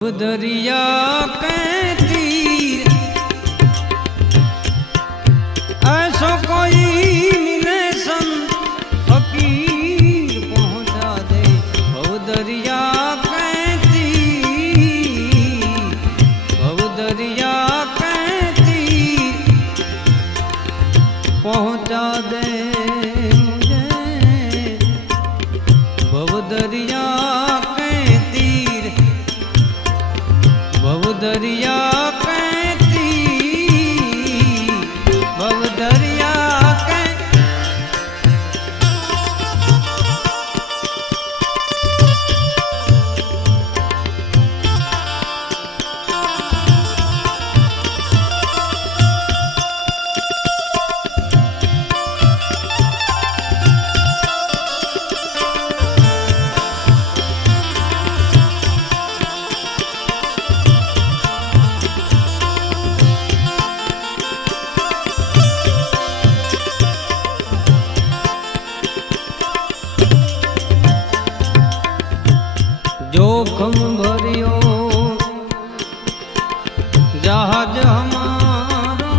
दरिया के तीर ऐसो कोई मिले सन फकीर पहुंचा दे। भव दरिया के तीर, भव दरिया के तीर पहुंचा दे मुझे। भव दरिया दरिया के तीर, भव दरिया के जोखम भरियो जहाज हमारो,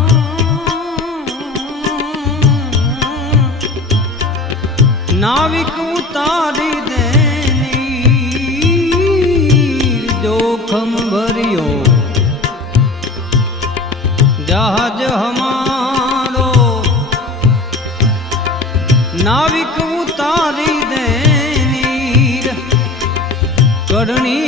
नाविक उतारी देनी। जोखम भरियो जहाज हमारो, नाविक उतारी देनी। करनी